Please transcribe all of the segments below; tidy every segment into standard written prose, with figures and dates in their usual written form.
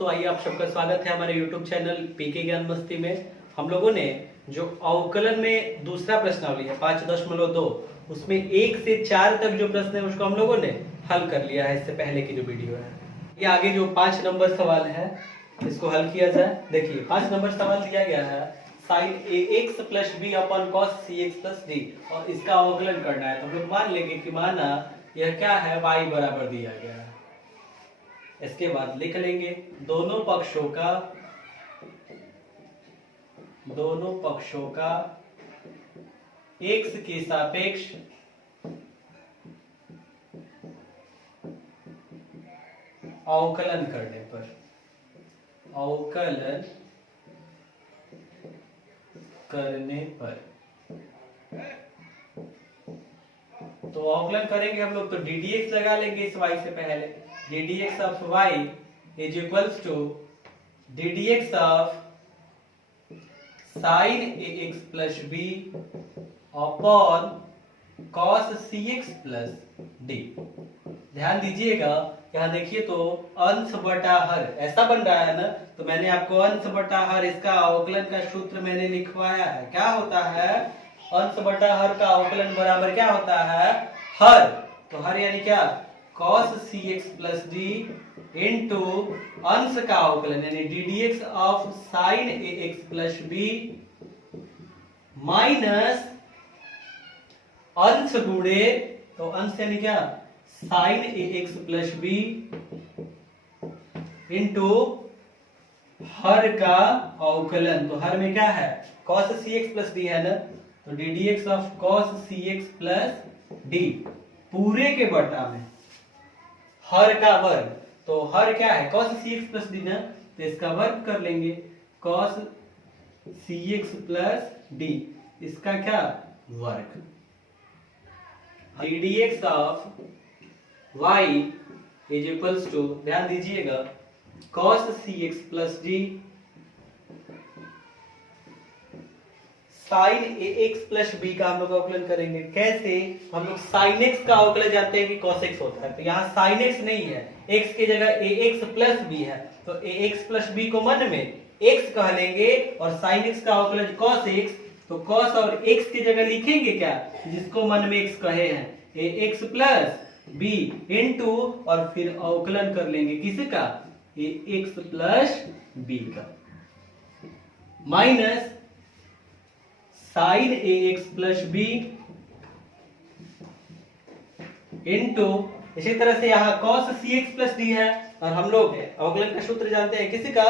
दोस्तों, आइए आप सबका स्वागत है हमारे YouTube चैनल पीके ज्ञान मस्ती में। हम लोगों ने जो अवकलन में दूसरा प्रश्नावली है 5.2 उसमें 1 से 4 तक जो प्रश्न है उसको हम लोगों ने हल कर लिया है। इससे पहले की जो वीडियो है, ये आगे जो 5 नंबर सवाल है इसको हल किया जाए। देखिए 5 नंबर सवाल दिया गया है sin ax plus b upon cos cx plus d और इसका अवकलन करना है। तो हम लोग मान लेंगे कि माना यह क्या है, y बराबर दिया गया है। इसके बाद लिख लेंगे दोनों पक्षों का x के सापेक्ष अवकलन करने पर तो अवकलन करेंगे हम लोग तो डी डी एक्स लगा लेंगे इस y से पहले। D d x of y is equals to d d x of sine a x plus b upon cos c x plus d. ध्यान दीजिएगा, यहाँ देखिए तो अंश बटा हर ऐसा बन रहा है ना, तो मैंने आपको अंश बटा हर इसका अवकलन का सूत्र मैंने लिखवाया है। क्या होता है, अंश बटा हर का अवकलन बराबर क्या होता है, हर। तो हर यानी क्या, cos cx plus d into अंश का अवकलन यानी d d x of sine a x plus b minus अंश गुणे, तो अंश यानी क्या, sine a x plus b into हर का अवकलन। तो हर में क्या है, cos cx प्लस डी है ना, तो d d x of cos cx plus d पूरे के बटा में हर का वर्ग। तो हर क्या है, cos cx प्लस डी ना, तो इसका वर्ग कर लेंगे cos cx प्लस डी, इसका क्या वर्ग। D d x of y is equals to, ध्यान दीजिएगा, cos cx plus d sine a x plus b का हम लोग अवकलन करेंगे। कैसे, हम लोग साइन एक्स का अवकलन जानते हैं कि cos x होता है, तो यहाँ साइन एक्स नहीं है, x की जगह ए एक्स प्लस बी है, तो ए एक्स प्लस बी को मन में x कह लेंगे और साइन एक्स का अवकलन cos x, तो cos और x की जगह लिखेंगे क्या, जिसको मन में x कहे हैं, ए एक्स प्लस बी इंटू और फिर अवकलन कर लेंगे किसका, ए एक्स प्लस बी का minus sign a x plus b into, इसी तरह से यहाँ cos c x plus D है और हम लोग अवकलन का सूत्र जानते हैं किसी का,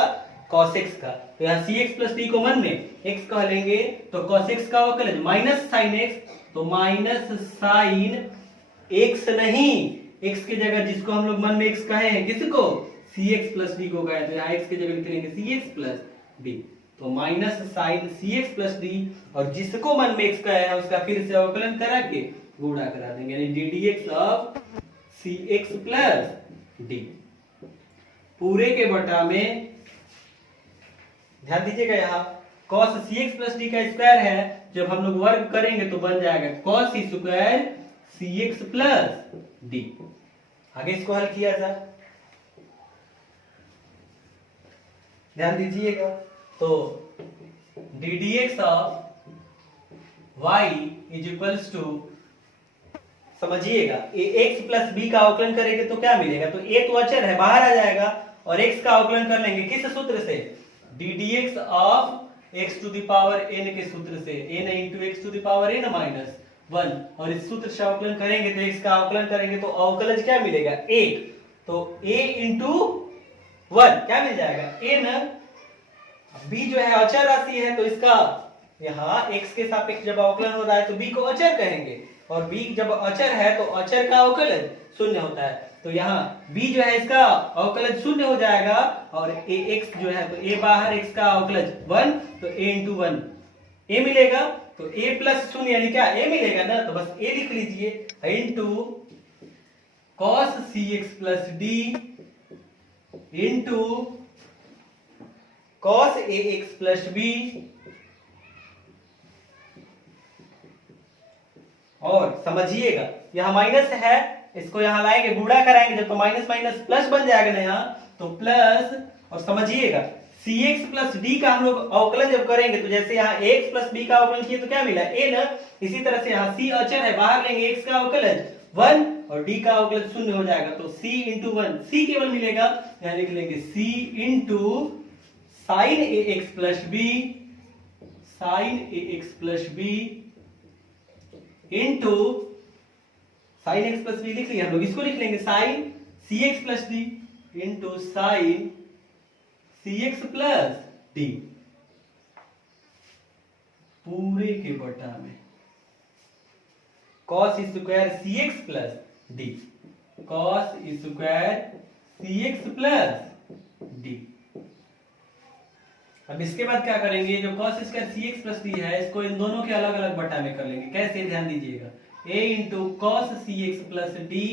cos x का, तो यहाँ सी एक्स प्लस डी को मन में x कह लेंगे, तो cos x का अवकलन माइनस साइन x, तो माइनस साइन x नहीं, x की जगह जिसको हम लोग मन में x कहे हैं किसको, सी एक्स प्लस डी को कहे, तो यहाँ x की जगह लिख लेंगे सी एक्स प्लस डी, तो माइनस साइन सी एक्स प्लस डी और जिसको मन में x कहे हैं उसका फिर से अवकलन करा के गुणा करा देंगे, यानी d d x of c x plus d पूरे के बटा में, ध्यान दीजिएगा यहाँ cos c x plus d का स्क्वायर है, जब हम लोग वर्ग करेंगे तो बन जाएगा cos c square c x plus d. आगे इसको हल किया जाए, ध्यान दीजिएगा, तो d d x of y is equals to, समझिएगा, ए एक्स प्लस बी का अवकलन करेंगे तो क्या मिलेगा, तो ए तो अचर है बाहर आ जाएगा और x का अवकलन कर लेंगे किस सूत्र से, d d x of x to the power n के सूत्र से, n into x to the power n minus 1, और इस सूत्र से अवकलन करेंगे तो x का अवकलन करेंगे तो अवकलज क्या मिलेगा, 1, तो a इंटू 1 क्या मिल जाएगा, n। b जो है अचर राशि है, तो इसका यहाँ x के सापेक्ष जब अवकलन हो रहा है तो b को अचर कहेंगे, और b जब अचर है तो अचर का अवकलन शून्य होता है, तो यहाँ b जो है इसका अवकलन शून्य हो जाएगा, और a x जो है तो a बाहर, x का अवकलन 1, तो a इंटू 1 a मिलेगा, तो a प्लस शून्य यानी क्या, a मिलेगा ना, तो बस a लिख लीजिए into cos cx plus d into cos ax plus बी और समझिएगा यहाँ माइनस है, इसको यहाँ लाएंगे गुणा कराएंगे जब तो माइनस माइनस प्लस बन जाएगा ना यहाँ, तो प्लस और समझिएगा cx प्लस डी का हम लोग अवकलन जब करेंगे तो जैसे यहाँ x प्लस b का अवकलन किए तो क्या मिला a ना, इसी तरह से यहाँ c अचर है, बाहर लेंगे x का अवकलन 1 और d का अवकलन 0 हो जाएगा, तो c इंटू 1 c केवल मिलेगा, यहाँ लिख लेंगे c into sine ax plus b, sine ax plus b into sine x plus b लिख लिया हम लोग, इसको लिख लेंगे sine cx plus d into sine cx plus d पूरे के बटा में cos square cx plus d, cos square cx plus d। अब इसके बाद क्या करेंगे, जो cos square cx plus d है इसको इन दोनों के अलग अलग बटा में कर लेंगे, कैसे ध्यान दीजिएगा, a into cos cx plus d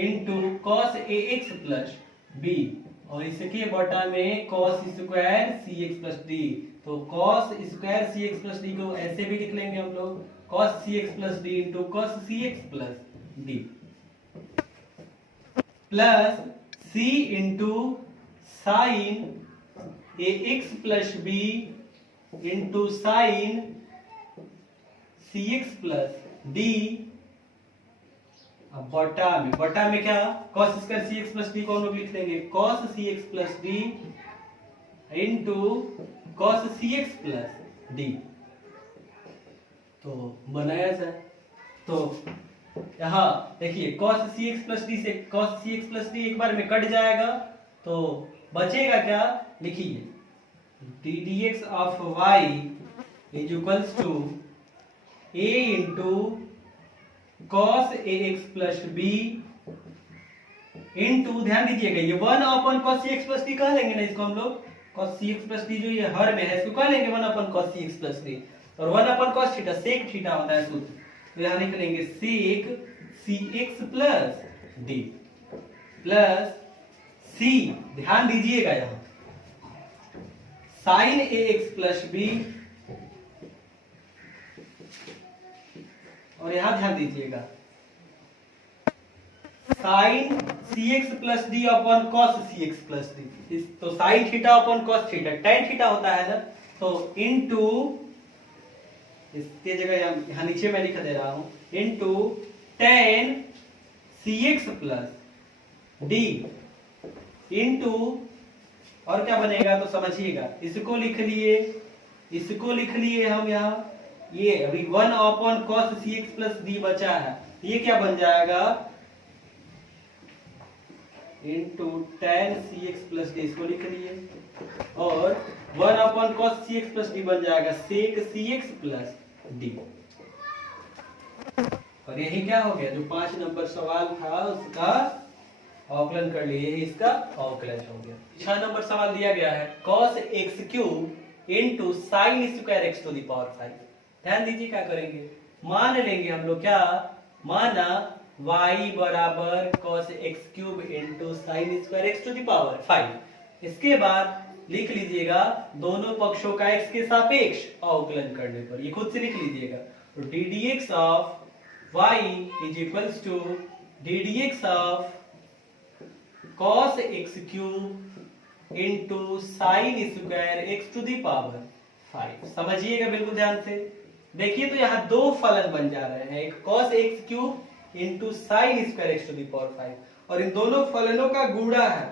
into cos ax plus b और इसके बटा में cos square cx plus d, तो cos square cx plus d को ऐसे भी लिख लेंगे हम लोग cos cx plus d into cos cx plus d plus c into sine ax plus b into sine cx plus d, अब बटा में क्या cos square cx plus d को हम लोग लिख देंगे cos cx plus d into cos cx plus d, तो बनाया जाए तो यहाँ देखिए cos cx प्लस d से cos cx प्लस d एक बार में कट जाएगा, तो बचेगा क्या, लिखिए d dx of y is equals to a into cos ax plus b into, ध्यान दीजिएगा ये 1 upon cos cx plus d कह लेंगे ना इसको हम लोग, cos cx प्लस d जो ये हर में है इसको कह लेंगे 1 upon cos cx plus d, और 1 upon cos theta sec theta होता है सूत्र, तो यहाँ लिख लेंगे sec cx plus d plus c, ध्यान दीजिएगा यहाँ sin ax प्लस b और यहां ध्यान दीजिएगा साइन cx प्लस डी अपन cos cx प्लस डी, तो साइन थीटा अपन cos थीटा tan थीटा होता है ना, तो इनटू इसके जगह यहां नीचे मैं लिख दे रहा हूं into tan cx plus D into, और क्या बनेगा तो समझिएगा, इसको लिख लिए हम यहाँ, ये अभी 1 upon cos cx plus d बचा है, ये क्या बन जाएगा into tan cx plus d, इसको लिख लिए, और 1 upon cos cx plus d बन जाएगा sec cx प्लस d, और यही क्या हो गया, जो 5 नंबर सवाल था उसका अवकलन कर लिए, इसका अवकलन हो गया। 6 नंबर सवाल दिया गया है cos x cube into sine square x to the power 5, ध्यान दीजिए क्या करेंगे, मान लेंगे हम लोग क्या, माना y बराबर cos x cube into sine square x to the power 5, इसके बाद लिख लीजिएगा दोनों पक्षों का x के सापेक्ष अवकलन करने पर, ये खुद से लिख लीजिएगा, तो d dx of y is equals to d dx of cos x cube into sine square x to the power 5, समझिएगा बिल्कुल ध्यान से, देखिए तो यहाँ दो फलन बन जा रहे हैं, एक cos x cube into sine square x to the power 5, और इन दोनों फलनों का गुणा है,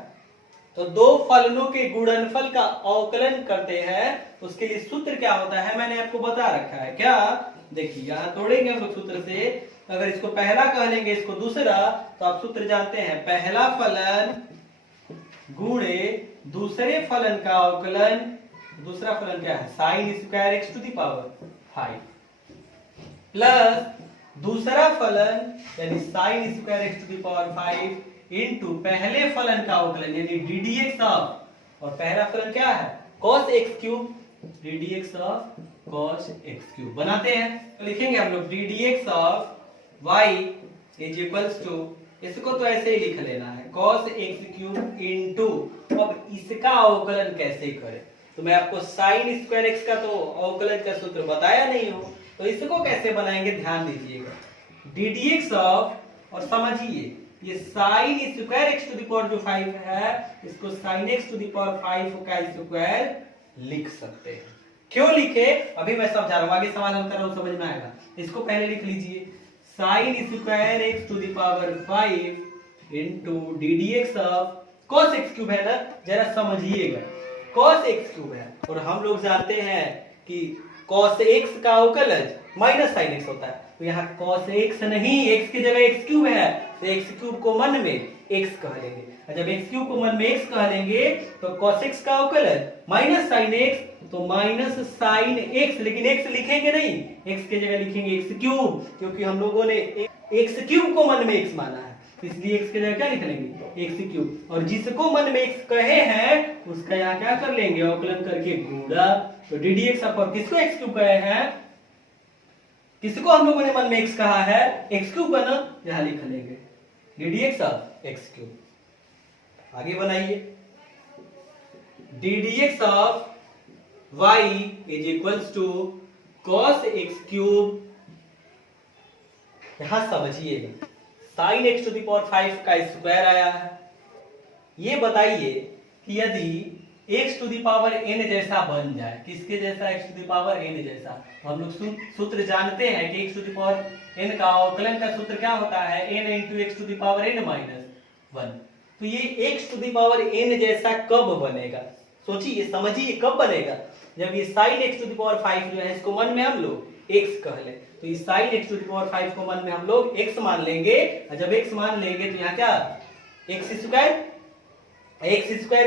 तो दो फलनों के गुणनफल का अवकलन करते हैं, तो उसके लिए सूत्र क्या होता है मैंने आपको बता रखा है, क्या देखिए यहाँ तोड़ेंगे हम लोग सूत्र से, अगर इसको पहला कह लेंगे इसको दूसरा, तो आप सूत्र जानते हैं, पहला फलन गुणे दूसरे फलन का अवकलन, दूसरा फलन क्या है sine square x to the power 5 plus दूसरा फलन यानी sine square x to the power 5 into पहले फलन का अवकलन यानी डी डी एक्स ऑफ, और पहला फलन क्या है cos x cube, d d x of cos x cube बनाते हैं, तो लिखेंगे हम लोग d d x of y is equals to, इसको तो ऐसे ही लिख लेना है cos x क्यूब इनटू, अब इसका अवकलन कैसे करें, तो मैं आपको साइन स्क्वायर एक्स का तो अवकलन का सूत्र बताया नहीं हो, तो इसको कैसे बनाएंगे ध्यान दीजिएगा, डी डी एक्स ऑफ, और समझिए ये sine square x to the power जो 5 है इसको sine x to the power 5 का स्क्वायर लिख सकते हैं। क्यों लिखे अभी मैं समझा रहा हूं, आगे सवाल हल कर रहा हूं समझ में आएगा। इसको पहले लिख लीजिए, sine square x to the power 5 into d d x of cos x cube है ना, जरा समझिएगा cos x क्यूब है और हम लोग जानते हैं कि cos x का अवकलज माइनस sin x होता है, तो यहाँ cos x नहीं x की जगह x क्यूब है तो x क्यूब को मन में x कह लेंगे, और जब x क्यूब को मन में x कह लेंगे तो cos x का अवकलज माइनस sin x तो माइनस sin x, लेकिन x लिखेंगे नहीं, x की जगह लिखेंगे x क्यूब, क्योंकि हम लोगों ने x क्यूब को मन में x माना है, इसलिए x की जगह क्या लिख लेंगे x क्यूब, और जिसको मन में x कहे हैं उसका यहाँ क्या कर लेंगे अवकलन करके गुणा, तो डी डी एक्स और किसको x क्यूब कहे हैं, किसको हम लोगों ने मन में x कहा है x क्यूब बना, यहाँ लिख लेंगे d d x of x cube. आगे बनाइए, d d x of y is equals to cos x cube, यहां समझिएगा sine x to the power 5 का स्क्वायर आया है। ये बताइए कि यदि x to the power n जैसा बन जाए, किसके जैसा x to the power n जैसा, तो हम लोग सूत्र जानते हैं कि x to the power n का अवकलन का सूत्र क्या होता है n into x to the power n minus 1। तो ये x to the power n जैसा कब बनेगा, सोचिए समझिए कब बनेगा, जब ये sine x to the power 5 जो है इसको मन में हम लोग x कह ले, तो इस sine x to the power 5 को मन में हम लोग x मान लेंगे, और जब x मान लेंगे तो यहाँ क्या x स्क्वायर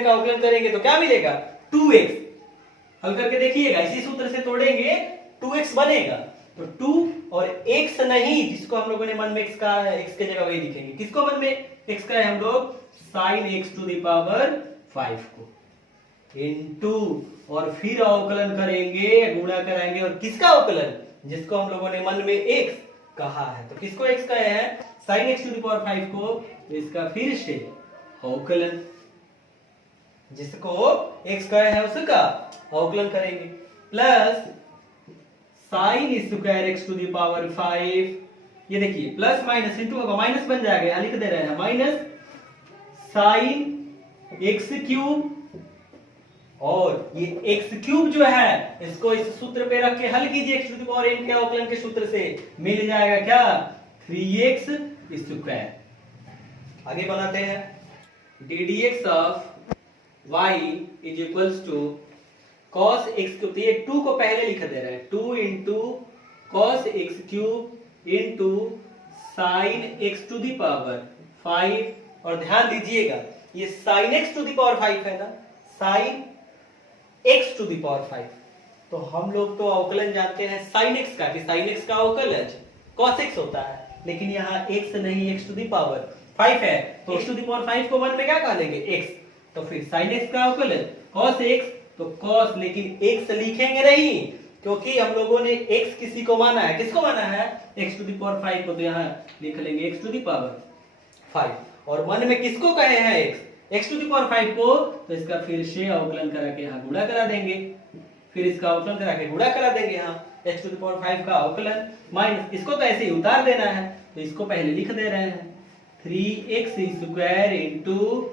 का अवकलन करेंगे तो क्या मिलेगा 2x, हल करके देखिएगा इसी सूत्र से तोड़ेंगे 2x बनेगा, तो 2 और x नहीं, जिसको हम लोगों ने मन में x का x के जगह वही लिखेंगे, किसको मन में x का है हम लोग sine x to the power 5 को इनटू, और फिर अवकलन करेंगे गुणा कराएंगे, और किसका अवकलन जिसको हम लोगों ने मन में x कहा है, तो किसको x कहे हैं sin x to the power 5 को, तो इसका फिर से अवकलन, जिसको x कहे हैं उसका अवकलन करेंगे, plus sin square x to the power 5, ये देखिए प्लस माइनस इंटू होगा माइनस बन जाएगा, यहां लिख दे रहे हैं माइनस sin x क्यूब, और ये x क्यूब जो है इसको इस सूत्र पे रख के हल कीजिए x to the power n के अवकलन के सूत्र से, मिल जाएगा क्या 3x स्क्वायर। आगे बनाते हैं, d d x of y is equals to cos x cube, तो ये 2 को पहले लिख दे रहे हैं 2 into cos x cube into sine x to the power 5, और ध्यान दीजिएगा ये sine x to the power 5 है ना, sine x to the power 5, तो हम लोग तो अवकलन जानते हैं sin x का, कि sin x का अवकलज cos x होता है, लेकिन यहाँ x नहीं x टू द पावर 5 है, तो x टू द पावर 5 को मन में क्या कह लेंगे x, तो फिर sin x का अवकलज cos x, तो cos, लेकिन x लिखेंगे नहीं क्योंकि हम लोगों ने x किसी को माना है, किसको माना है x टू द पावर 5 को, तो यहाँ लिख लेंगे x टू द पावर 5, और मन में किसको कहे हैं x टू द पावर 5 को, तो इसका फिर से अवकलन करा के यहाँ गुणा करा देंगे, फिर इसका अवकलन करा के गुणा करा देंगे यहाँ x टू द पावर 5 का अवकलन माइनस, इसको तो ऐसे ही उतार देना है, तो इसको पहले लिख दे रहे हैं 3x square into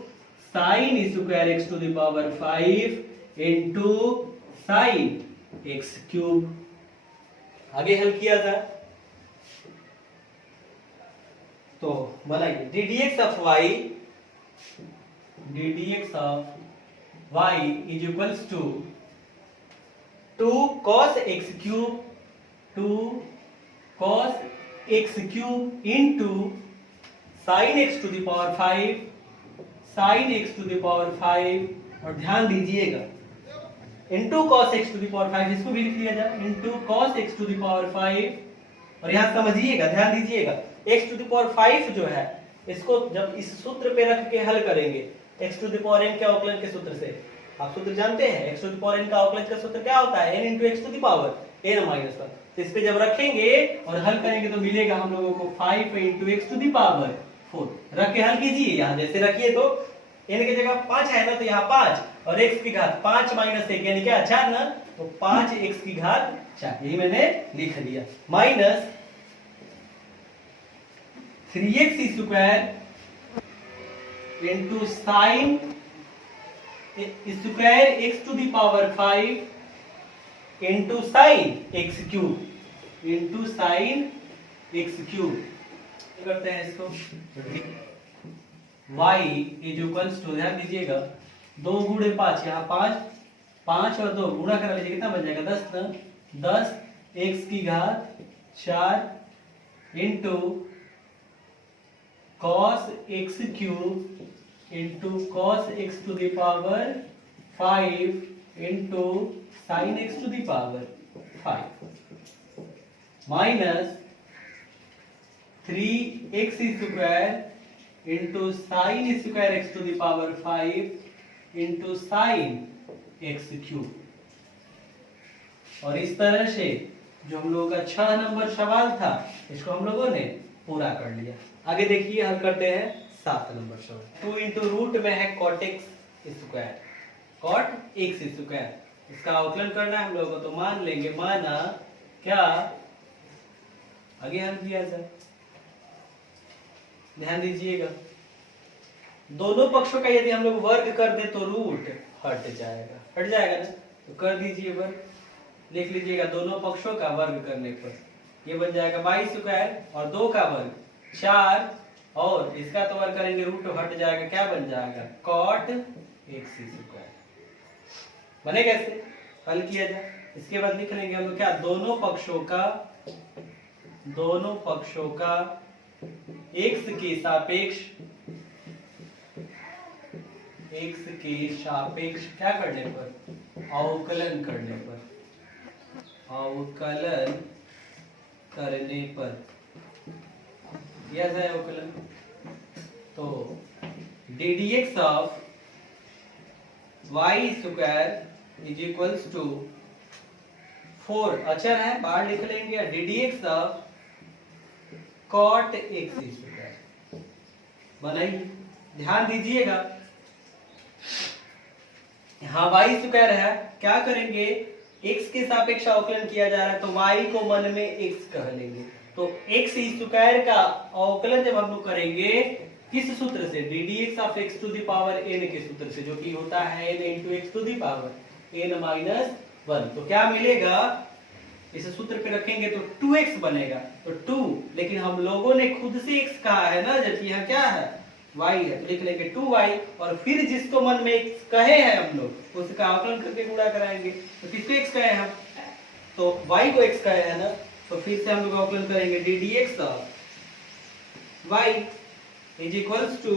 sine square x to the power 5 into sine x cube. आगे हल किया जाए तो बनाइए d d x of y, d d x of y is equals to 2 cos x cube, 2 cos x cube into sine x to the power 5, sine x to the power 5, और ध्यान दीजिएगा into cos x to the power 5, इसको भी लिख लिया जाए into cos x to the power 5, और यहाँ समझिएगा ध्यान दीजिएगा x टू द पावर 5 जो है इसको जब इस सूत्र पे रख के हल करेंगे x to the power n के अवकलन के सूत्र से, आप सूत्र जानते हैं x to the power n का अवकलन का सूत्र क्या होता है n into x to the power n minus 1, तो इस पे जब रखेंगे और हल करेंगे तो मिलेगा हम लोगों को 5 into x to the power 4, रख के हल कीजिए, यहाँ जैसे रखिए तो n की जगह 5 है ना, तो यहाँ 5 और x की घात 5 माइनस 1 यानी क्या 4 ना, तो 5x की घात 4, यही मैंने लिख दिया, minus 3x square into sine square x to the power 5 into sine x cube into sine x cube. करते हैं इसको y इज इक्वल्स टू, ध्यान दीजिएगा 2 गुणे 5, यहाँ 5 और 2 गुणा करा लीजिए, कितना बन जाएगा 10 x की घात 4 into cos x cube into cos x to the power 5 into sin x to the power 5 minus 3x square into sine square x to the power 5 into sine x cube. और इस तरह से जो हम लोगों का 6 नंबर सवाल था इसको हम लोगों ने पूरा कर लिया। आगे देखिए हल करते हैं 7 नंबर सवाल। 2 इंटू रूट में है cot x square, cot x square, इसका अवकलन करना है हम लोगों को, तो मान लेंगे, माना क्या, आगे हल किया जाए। ध्यान दीजिएगा दोनों पक्षों का यदि हम लोग वर्ग कर दे तो रूट हट जाएगा ना, तो कर दीजिए वर्ग, लिख लीजिएगा दोनों पक्षों का वर्ग करने पर ये बन जाएगा y स्क्वायर और 2 का वर्ग 4 और इसका तो वर्ग करेंगे रूट हट जाएगा, क्या बन जाएगा cot x स्क्वायर। बने कैसे, हल किया जाए। इसके बाद लिख लेंगे हम लोग क्या, दोनों पक्षों का x के सापेक्ष क्या करने पर, अवकलन करने पर यह है अवकलन। तो d d x of y square is equals to 4 अचर है बाहर लिख लेंगे, d d x of cot x square बनाइए। ध्यान दीजिएगा यहाँ y स्क्वायर है, क्या करेंगे x के सापेक्ष अवकलन किया जा रहा है तो y को मन में x कह लेंगे, तो x स्क्वायर का अवकलन जब हम लोग करेंगे किस सूत्र से, d d x of x to the power n के सूत्र से, जो कि होता है n into x to the power n minus 1। तो क्या मिलेगा, इसे सूत्र पे रखेंगे तो 2x बनेगा, तो 2, लेकिन हम लोगों ने खुद से x कहा है ना, जबकि यहाँ क्या है y है, तो लिख लेंगे 2y और फिर जिसको मन में x कहे हैं हम लोग उसका अवकलन करके गुणा कराएंगे। तो किसको x कहे हम, तो y को x कहे है ना, तो फिर से हम लोग अवकलन करेंगे d d x of y is equals to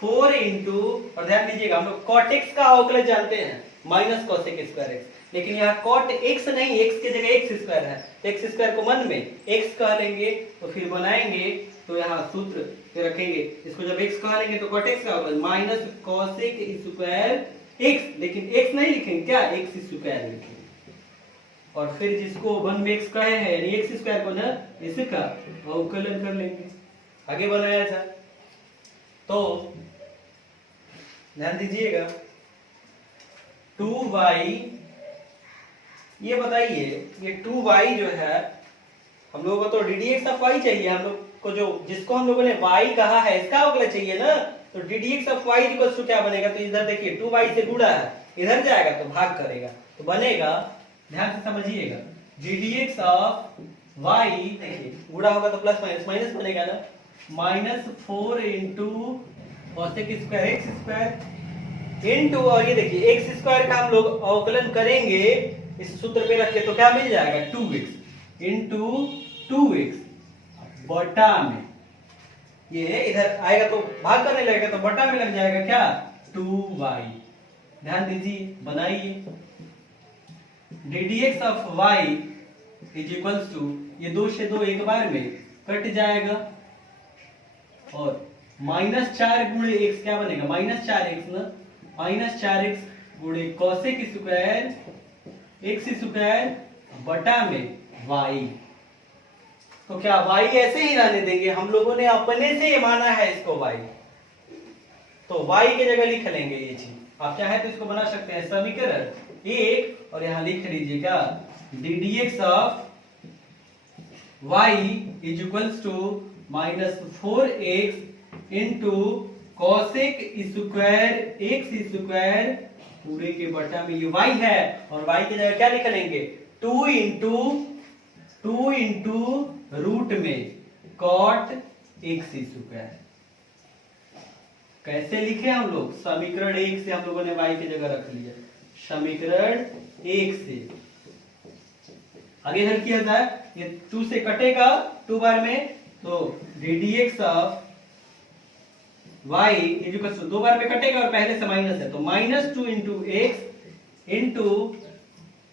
4 into, और ध्यान दीजिएगा हम लोग cot x का अवकलन जानते हैं माइनस cosec स्क्वायर x, लेकिन यहाँ cot x नहीं, x की जगह x स्क्वायर है, x स्क्वायर को मन में x कह लेंगे, तो फिर बनाएंगे तो यहाँ सूत्र पे रखेंगे, इसको जब x कह लेंगे तो cot x का होगा माइनस cosec स्क्वायर x, लेकिन x नहीं लिखेंगे, क्या x स्क्वायर लिखेंगे, और फिर जिसको मन में x कहे हैं यानी x स्क्वायर को ना इसका अवकलन कर लेंगे। आगे बनाया था तो ध्यान दीजिएगा 2y, ये बताइए ये 2y जो है हम लोगों को तो d d x of y चाहिए, हम लोग को जो जिसको हम लोगों ने y कहा है इसका अवकलन चाहिए ना, तो d d x of y equals to क्या बनेगा, तो इधर देखिए 2y से गुणा है, इधर जाएगा तो भाग करेगा, तो बनेगा, ध्यान से समझिएगा, D d x of y, देखिए गुणा होगा तो प्लस माइनस माइनस बनेगा ना, -4 into cosec square x square into, और ये देखिए x स्क्वायर का हम लोग अवकलन करेंगे इस सूत्र पे रख के तो क्या मिल जाएगा 2x इंटू 2x बटा में, ये इधर आएगा तो भाग करने लगेगा तो बटा में लग जाएगा क्या 2y। ध्यान दीजिए बनाइए, d d x of y is equals to, ये 2 से 2 एक बार में कट जाएगा और -4 गुणे x क्या बनेगा -4x ना, -4x गुणे cosec स्क्वायर x स्क्वायर बटा में y। तो क्या y ऐसे ही रहने देंगे, हम लोगों ने अपने से ये माना है इसको y, तो y की जगह लिख लेंगे ये चीज, आप चाहे तो इसको बना सकते हैं समीकरण 1 और यहां लिख लीजिएगा d d x of y is equals to -4x into cosec square x square पूरे के बटा में, ये y है और y की जगह क्या लिख लेंगे 2 इंटू रूट में कॉट एक्स स्क्वायर। कैसे लिखे हम लोग, समीकरण 1 से हम लोगों ने y की जगह रख लिया, समीकरण 1 से आगे हल किया जाए, ये 2 से कटेगा 2 बार में, तो ddx of y equal to 2 बार में कटेगा और पहले से माइनस है, तो -2 into x into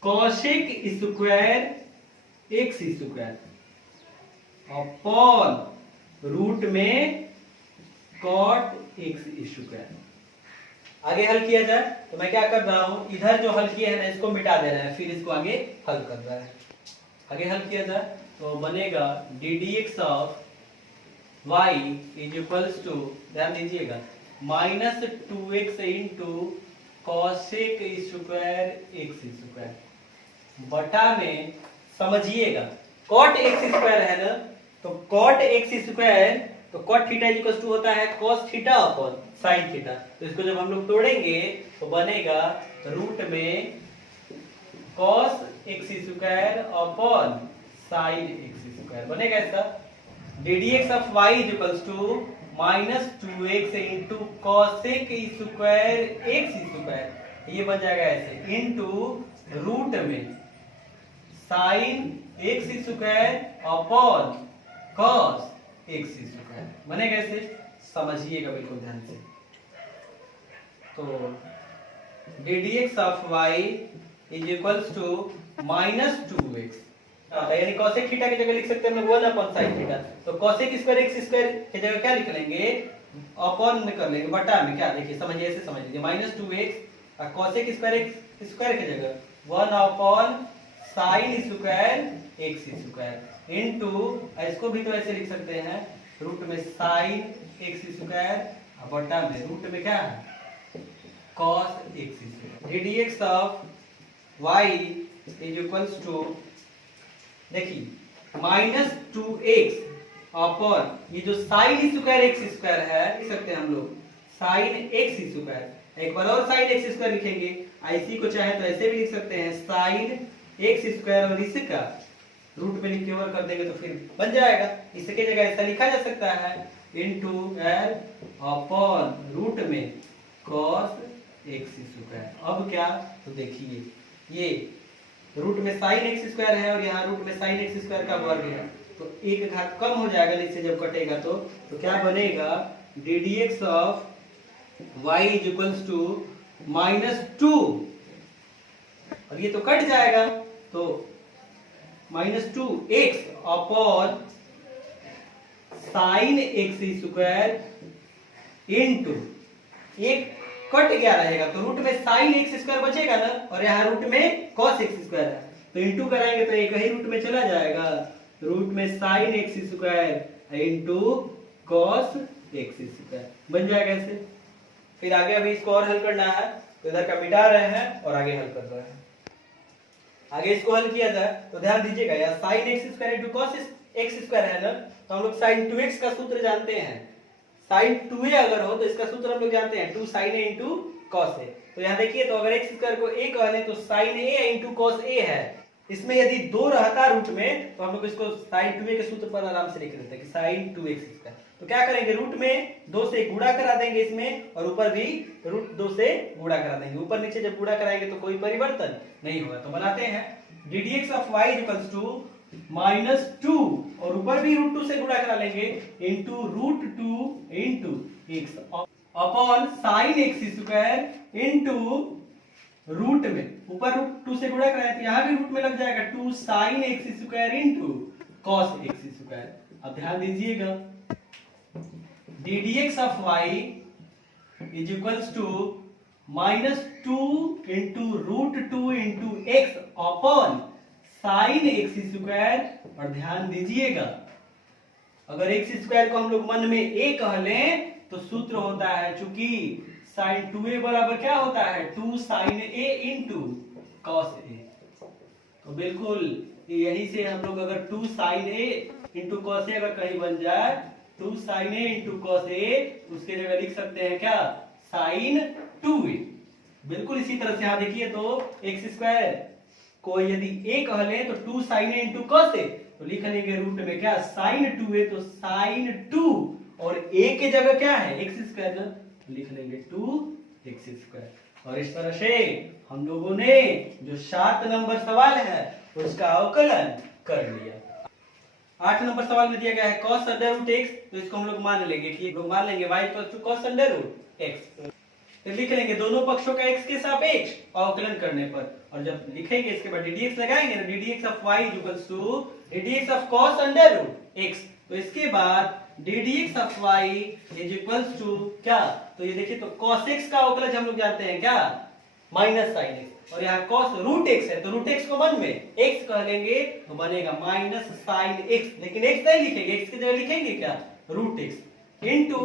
cosec square x square upon root में कॉट एक्स स्क्वायर। आगे हल किया जाए, तो मैं क्या कर रहा हूं, इधर जो हल किया है ना इसको मिटा दे रहा है, फिर इसको आगे हल कर रहा है। आगे हल किया जाए तो बनेगा ddx of y is equals to, ध्यान दीजिएगा, -2x into cosec square x square बटा में, समझिएगा कॉट एक्स स्क्वायर है ना, तो कॉट एक्स स्क्वायर, तो कॉट थीटा इक्वल्स टू होता है cos theta upon sine theta, तो इसको जब हम लोग तोड़ेंगे तो बनेगा रूट में cos x square upon sine x square बनेगा ऐसा। ddx of y is equals to -2x into cosec square x square, ये बन जाएगा ऐसे, इंटू रूट में sine x square upon cos x square बनेगा ऐसे, समझिएगा बिल्कुल ध्यान से। तो ddx of y is equals to -2x, यानी कॉसेक थीटा की जगह लिख सकते हैं हम लोग 1 अपॉन साइन थीटा, तो कॉसेक स्क्वायर एक्स स्क्वायर की जगह क्या लिख लेंगे, अपॉन में कर लेंगे बटा में, क्या देखिए समझिए, ऐसे समझ लीजिए, -2x और कॉसेक स्क्वायर एक्स स्क्वायर की जगह 1 upon sine square x square into, इसको भी तो ऐसे लिख सकते हैं, रूट में साइन एक्स स्क्वायर बटा में रूट में क्या है cos x square. ddx of y is equals to, देखिए -2x अपॉन ये जो साइन स्क्वायर एक्स स्क्वायर है, लिख सकते हैं हम लोग साइन एक्स स्क्वायर, एक बार और साइन एक्स स्क्वायर लिखेंगे, इसी को चाहे तो ऐसे भी लिख सकते हैं साइन एक्स स्क्वायर, और इसका रूट में लिख के ओवर कर देंगे तो फिर बन जाएगा, इसके जगह ऐसा लिखा जा सकता है इनटू एल अपॉन रूट में कॉस एक्स स्क्वायर। अब क्या, तो देखिए ये रूट में साइन एक्स स्क्वायर है और यहाँ रूट में साइन एक्स स्क्वायर का वर्ग है, तो एक घात कम हो जाएगा इससे जब कटेगा, तो क्या बनेगा ddx of y is equals to -2, अब ये तो कट जाएगा, तो -2x upon sine x square into, एक कट गया रहेगा तो रूट में साइन एक्स स्क्वायर बचेगा ना, और यहाँ रूट में कॉस एक्स स्क्वायर है, तो इंटू कराएंगे तो एक ही रूट में चला जाएगा, रूट में sine x square into cos x square बन जाएगा ऐसे। फिर आगे अभी इसको और हल करना है, तो इधर का मिटा रहे हैं और आगे हल कर रहे हैं। आगे इसको हल किया जाए तो ध्यान दीजिएगा, यार sign x square into cos x square है ना, तो हम लोग साइन 2x का सूत्र जानते हैं, साइन 2a अगर हो तो इसका सूत्र हम लोग जानते हैं 2 sin a into cos a, तो यहाँ देखिए, तो अगर एक्स स्क्वायर को a कह लें तो sine a into cos a है, इसमें यदि 2 रहता रूट में तो हम लोग इसको साइन 2a के सूत्र पर आराम से लिख देते हैं कि साइन 2x स्क्वायर, तो क्या करेंगे रूट में 2 से गुणा करा देंगे इसमें, और ऊपर भी रूट 2 से गुणा करा देंगे, ऊपर नीचे जब गुणा कराएंगे तो कोई परिवर्तन नहीं होगा, तो बनाते हैं ddx of y equals to -2 और ऊपर भी रूट 2 से गुणा करा लेंगे into root 2 into x upon sine x square into root में, ऊपर रूट 2 से गुणा कराए तो यहाँ भी रूट में लग जाएगा 2 sine x square into cos x square. अब ध्यान दीजिएगा ddx of y is equals to -2 into root 2 into x upon sine x square, और ध्यान दीजिएगा अगर एक्स स्क्वायर को हम लोग मन में a कह लें तो सूत्र होता है, चूंकि साइन 2a बराबर क्या होता है 2 sine a into cos a, तो बिल्कुल यही से हम लोग अगर 2 sine a into cos a अगर कहीं बन जाए 2 sin a into cos a, उसके जगह लिख सकते हैं क्या, sin 2a। बिल्कुल इसी तरह से यहाँ देखिए तो एक्स स्क्वायर को यदि a कह लें तो 2 sin a into cos a, तो लिख लेंगे रूट में क्या, sin 2a, तो sin 2 और a के जगह क्या है एक्स स्क्वायर ना, तो लिख लेंगे 2x स्क्वायर। और इस तरह से हम लोगों ने जो 7 नंबर सवाल है उसका अवकलन कर लिया। 8 नंबर सवाल में दिया गया है cos अंडर रूट x, तो इसको हम लोग मान लेंगे कि लोग मान लेंगे y equal to cos under root x, तो लिख लेंगे दोनों पक्षों का x के सापेक्ष अवकलन करने पर, और जब लिखेंगे इसके बाद ddx लगाएंगे ना, ddx of y equals to ddx of cos under root x, तो इसके बाद ddx of y is equals to क्या, तो ये देखिए तो cos x का अवकलज हम लोग जानते हैं क्या, माइनस sin x, और यहाँ cos रूट x है तो रूट x को मन में x कह लेंगे तो बनेगा माइनस sin x, लेकिन x नहीं लिखेंगे, x की जगह लिखेंगे क्या, root x into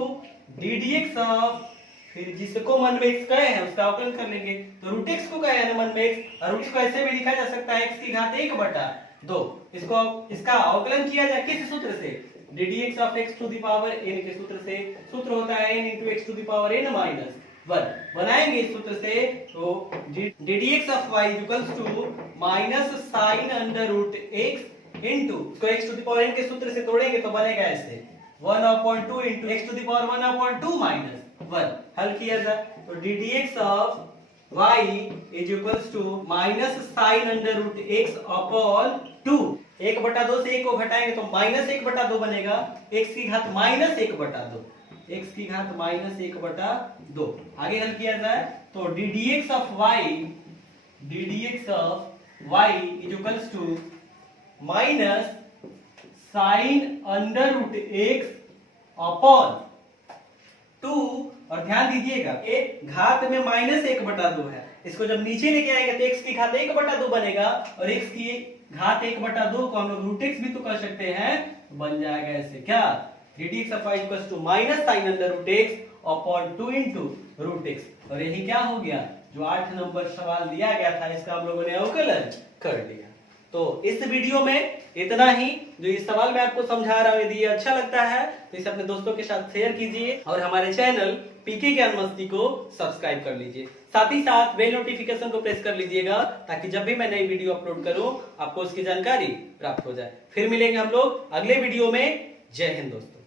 ddx of, फिर जिसको मन में x कहे हैं उसका अवकलन कर लेंगे, तो रूट x को कहे हैं मन में x, और रूट को ऐसे भी लिखा जा सकता है x की घात 1/2, इसको इसका अवकलन किया जाए किस सूत्र से, ddx of x to the power n के सूत्र से, सूत्र होता है n into x to the power n minus 1, बनाएंगे इस सूत्र से, तो ddx of y equals to minus sin under root x into, इसको x to the power n के सूत्र से तोड़ेंगे तो बनेगा ऐसे 1/2 into x to the power 1/2 minus 1, हल किया जाए तो ddx of y is equals to minus sin under root x upon 2, 1/2 से 1 को घटाएंगे तो माइनस 1/2 बनेगा, x की घात माइनस 1/2, x की घात माइनस 1/2, आगे हल किया जाए तो ddx of y is equals to minus sin under root x upon 2, और ध्यान दीजिएगा एक घात में माइनस 1/2 है, इसको जब नीचे लेके आएंगे तो x की घात 1/2 बनेगा, और x की घात 1/2 को हम लोग रूट x भी तो कर सकते हैं, बन जाएगा ऐसे क्या, ddx of y equals to minus sin under root x upon 2 into root x, और यही क्या हो गया, जो 8 नंबर सवाल दिया गया था इसका हम लोगों ने अवकलन कर लिया। तो इस वीडियो में इतना ही, जो इस सवाल मैं आपको समझा रहा हूं, यदि ये अच्छा लगता है तो इसे अपने दोस्तों के साथ शेयर कीजिए, और हमारे चैनल पीके ज्ञान मस्ती को सब्सक्राइब कर लीजिए, साथ ही साथ बेल नोटिफिकेशन को प्रेस कर लीजिएगा, ताकि जब भी मैं नई वीडियो अपलोड करूं आपको उसकी जानकारी प्राप्त हो जाए। फिर मिलेंगे हम लोग अगले वीडियो में। जय हिंद दोस्तों।